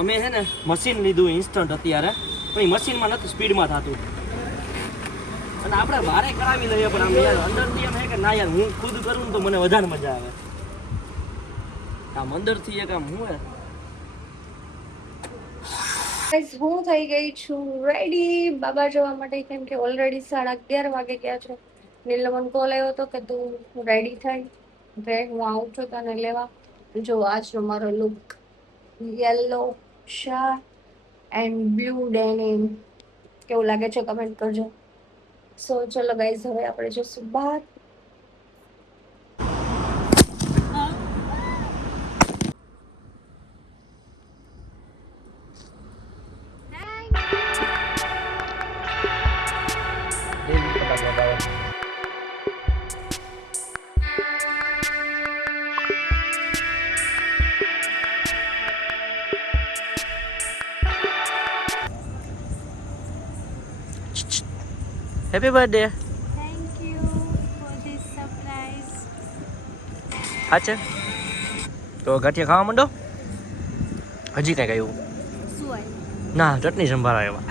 અમે છે ને મશીન લીધું ઇન્સ્ટન્ટ અત્યારે, પણ એ મશીનમાં નથી સ્પીડમાં થતું. અને આપણે બારે કરાવી લઈએ, પણ આમ યાર અંદરથી એમ હે કે ના યાર હું ખુદ કરું ને તો મને વધારે મજા આવે. આમ અંદરથી એક આમ હું હું થઈ ગઈ છું રેડી બાબા જવા માટે, કેમ કે ઓલરેડી 11:30 વાગે ગયા છે. નીલમન કોલ આવ્યો હતો કે તું રેડી થઈ, હું આવું છું તને લેવા. જો આજનો મારો look yellow shirt and blue denim, કેવું લાગે છે કમેન્ટ કરજો. સો ચલો ગાઈઝ, હવે આપણે જઈશું બહાર. Happy birthday. Thank you for this surprise. હા છે તો ગાંઠિયા ખાવા માંડો. હજી કંઈક આવ્યું? શું આવ્યું? ના, ચટણી સંભારા આવ્યા.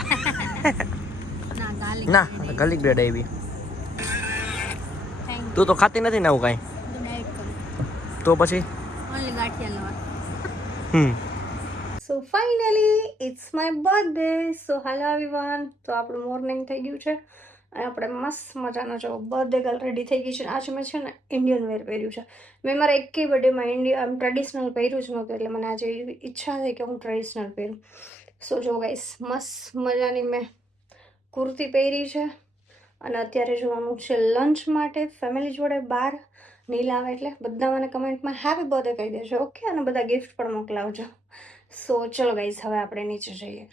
ના ગાર્લિક ના, ગાર્લિક બ્રેડ આવી. થેન્ક તું તો ખાતી નથી ને આવું કાંઈ? યુ. ડાયટ કરું તો પછી ઓનલી ગાંઠિયા લવા. Hmm so finally it's my birthday. So hello everyone. તો આપણું મોર્નિંગ થઈ ગયું છે અને આપણે મસ્ત મજાનો જો બર્થડે ગર્લ રેડી થઈ ગઈ છે. આજે મેં છે ને ઇન્ડિયન વેર પહેર્યું છે. મેં મારા એકેય બર્થડેમાં આમ ટ્રેડિશનલ પહેર્યું જ નહોતું, એટલે મને આજે એવી ઈચ્છા થઈ કે હું ટ્રેડિશનલ પહેરું. સો જો ગાઈસ, મસ્ત મજાની મેં કુર્તી પહેરી છે અને અત્યારે જવાનું છે લંચ માટે ફેમિલી જોડે બહાર. નીલ આવે એટલે બધા મને કમેન્ટમાં હેપી બર્થડે કહી દેજો, ઓકે? અને બધા ગિફ્ટ પણ મોકલાવજો. સો ચલો ગાઈઝ, હવે આપણે નીચે જઈએ.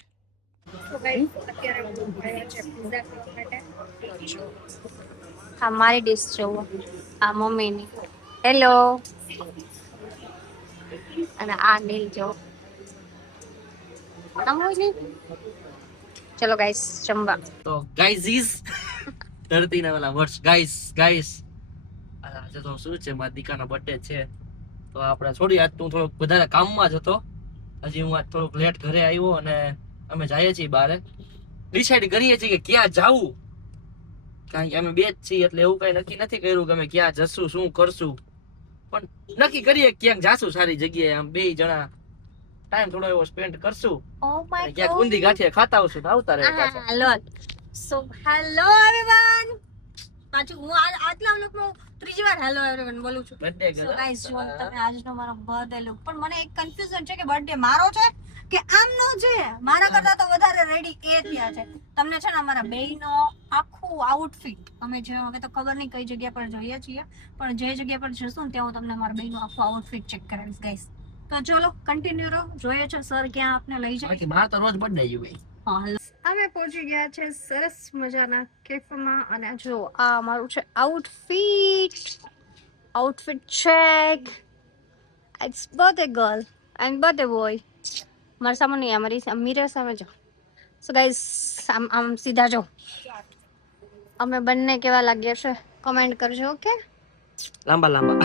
તો ગાઈઝ અત્યારે અમે ગયા છે પિઝા ખાવા માટે. આ મારી ડિશ જોવો, આ મમ્મીની. હેલો. અને આ નીલ જો. ચલો ગાઈઝ જમવા. તો ગાઈઝ ધરતીના પેલા વર્ષ ગાઈસ આજે તો શું છે, મારા દીકાનો બર્થડે છે. તો આપણે છોડી, આજ તું થોડોક વધારે કામમાં જ હતો. હજી હું આજ થોડોક લેટ ઘરે આવ્યો અને અમે જઈએ છીએ બારે. ડિસાઈડ કરીએ છીએ કે ક્યાં જાવું, કારણ કે અમે બે જ છીએ એટલે એવું કઈ નક્કી નથી કર્યું કે અમે ક્યાં જશું, શું કરશું. પણ નક્કી કરીએ ક્યાંક જાશું સારી જગ્યાએ, આમ બે જણા ટાઈમ થોડો એવો સ્પેન્ડ કરશું અને ક્યાંક ઊંધી ગાંઠિયા ખાતા આવશું તો આવતા રહે પાછા. હેલો. સો હેલો એવરીવન. પાછું હું આટલા લોકમાં ત્રીજી વાર હેલો એવરીવન બોલું છું. બર્થડે સો ગાઈસ, જો તમે આજનો મારો બર્થડે લુક, પણ મને એક કન્ફ્યુઝન છે કે બર્થડે મારો છે કે આમનો છે. મારા કરતા તો વધારે રેડી એ થયા છે. તમને છે ને અમારા બેયનો આખું આઉટફિટ, અમે જે હવે તો ખબર નહીં કઈ જગ્યા પર જઈએ છીએ, પણ જે જગ્યા પર જશું ને ત્યાં હું તમને અમારા બેયનું આખું આઉટફિટ ચેક કરાવીશ ગાઈસ. તો ચલો કન્ટિન્યુ રહો, જોઈએ છે સર ક્યાં આપને લઈ જાય. મારા તો રોજ બર્થડે ભાઈ. અમે પહોંચી ગયા છે સરસ મજાના કેફમાં અને જો આ અમારું છે outfit check. It's birthday girl and birthday boy. મારા સામે નહીં, અમારી મિરર સામે જો. સો ગાઈસ, આમ સીધા જો, અમે બંને કેવા લાગ્યા છે કમેન્ટ કરજો, ઓકે? લાંબા લાંબા.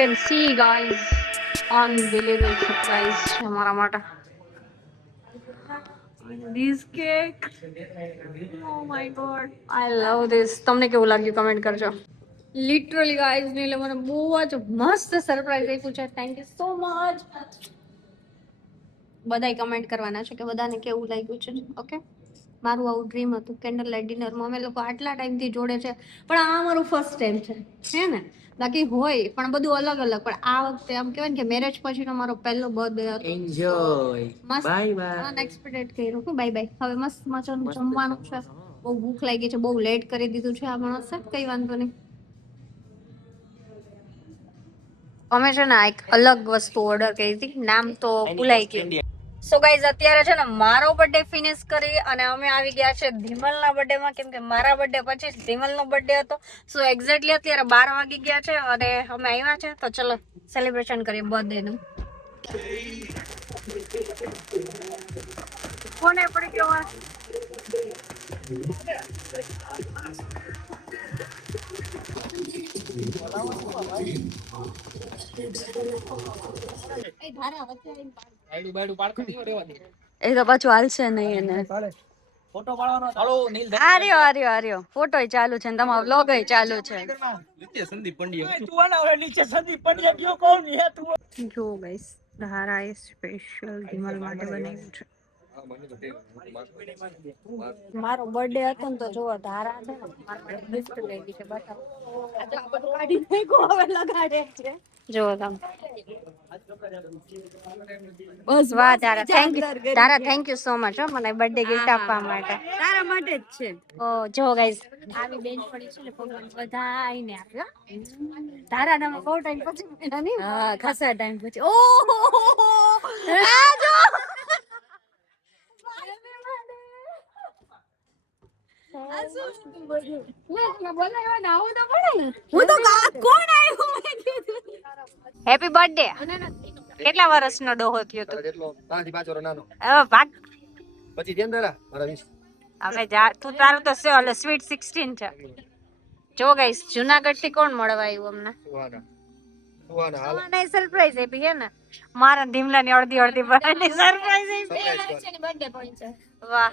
Can see guys, unbelievable surprise છે અમારા માટે. This cake, oh my god, I love this. તમને કેવું લાગ્યું કમેન્ટ કરજો. લિટરલી ગાઈઝ, નીલે મને બહુ જ મસ્ત સરપ્રાઈઝ આપ્યું છે. Thank you so much. બધાય કમેન્ટ કરવાના છે કે બધાને કેવું લાગ્યું છે, ઓકે? મારું આવું ડ્રીમ હતું કેન્ડલ લાઇટ ડિનરમાં. અમે લોકો આટલા ટાઈમથી જોડે છે, પણ આ મારું ફર્સ્ટ ટાઈમ છે, હે ને? બાકી હોય પણ બધું અલગ અલગ, પણ આ વખતે આમ કહેવાય ને કે મેરેજ પછીનો મારો પહેલો બર્થડે હતો. એન્જોય. મસ્ત બાય બાય. અનએક્સપેક્ટેડ કર્યું કે બાય બાય. હવે મસ્ત મજાનું જમવાનું છે. બહુ ભૂખ લાગી છે, બહુ લેટ કરી દીધું છે આ માણસે, કઈ વાંધો નહીં. અમે છે ને એક અલગ વસ્તુ ઓર્ડર કરી હતી, નામ તો ભૂલાઈ ગયું. સો ગાઈઝ અત્યારે છે ને મારો બર્થડે ફિનિશ કરી અને અમે આવી ગયા છે ધીમલના બર્થડે માં, કેમ કે મારા બર્થડે પછી ધીમલનો બર્થડે હતો. સો એક્ઝેક્ટલી અત્યારે 12 વાગી ગયા છે અને અમે આવ્યા છે, તો ચલો સેલિબ્રેશન કરીએ બર્થડે નું. કોને પડી ગયો આ? એ તો પાછું હાલશે નહીં એને. ફોટો પાડવાનો ચાલો નીલ. આર્યો ફોટો ચાલુ છે ને તમારો વ્લોગ ચાલુ છે. નીચે સંદીપ પંડ્યા. તું આના હવે નીચે સંદીપ પંડ્યા કયો કોણ હે તું? જો ગાઈસ ધારા એ સ્પેશિયલ ધીમલ માટે બનાવ્યું છે. મારો બર્થડે હતો ને તો જો ધારા છે ને મારા ગિફ્ટ લઈ ગઈ છે, બતાવો. આ તો આ બધું કાઢી નાખ્યું, હવે લગાડે છે. જો તમે બસ વાહ ધારા, થેન્ક યુ ધારા, થેન્ક યુ સો મચ મને બર્થડે ગિફ્ટ આપવા માટે. તારા માટે જ છે. ઓ જો ગાઈસ આવી બેન પડી છે ને ભગવાન બધાયને આપ્યો. ધારા નામ બહુ ટાઈમ પછી મળ્યા નહીં. હા ખાસા ટાઈમ પછી. ઓહો આ જો હેપી બર્થડે. કેટલા વર્ષનો ડોહો થયો તું? પછી જેન્દરા મારા 20. હવે તું તારું તો સ્વીટ 16 છે. જો ગાઈસ જુનાગઢ થી કોણ મળવા આવ્યું અમને? સુહાના સરપ્રાઈઝ આપી હે ને મારા ધીમલા ની અડધી ભરાની સરપ્રાઈઝ આપી. વાહ